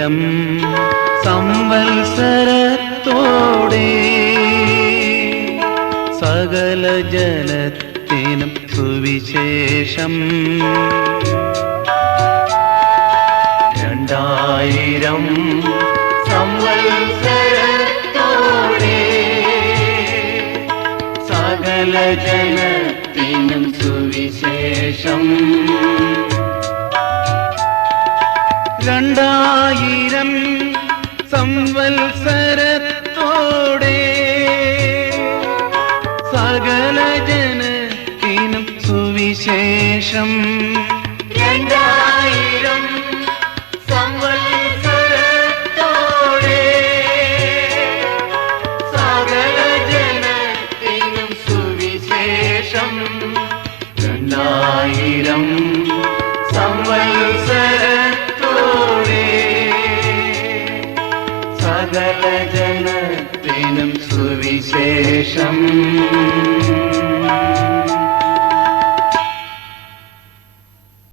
രണ്ടായിരം സംവത്സരത്തോടെ സകല ജനത്തിനും സുവിശേഷം. 2000 സംവത്സരത്തോടെ സകല ജനത്തിനും സുവിശേഷം. 2000 സംവത്സരത്തോടെ സകല ജനത്തിനും സുവിശേഷം. 2000 സംവത്സരത്തോടെ സകല ജനത്തിനും സുവിശേഷം. 2000 സംവത്സരത്തോടെ സകല ജനത്തിനും സുവിശേഷം.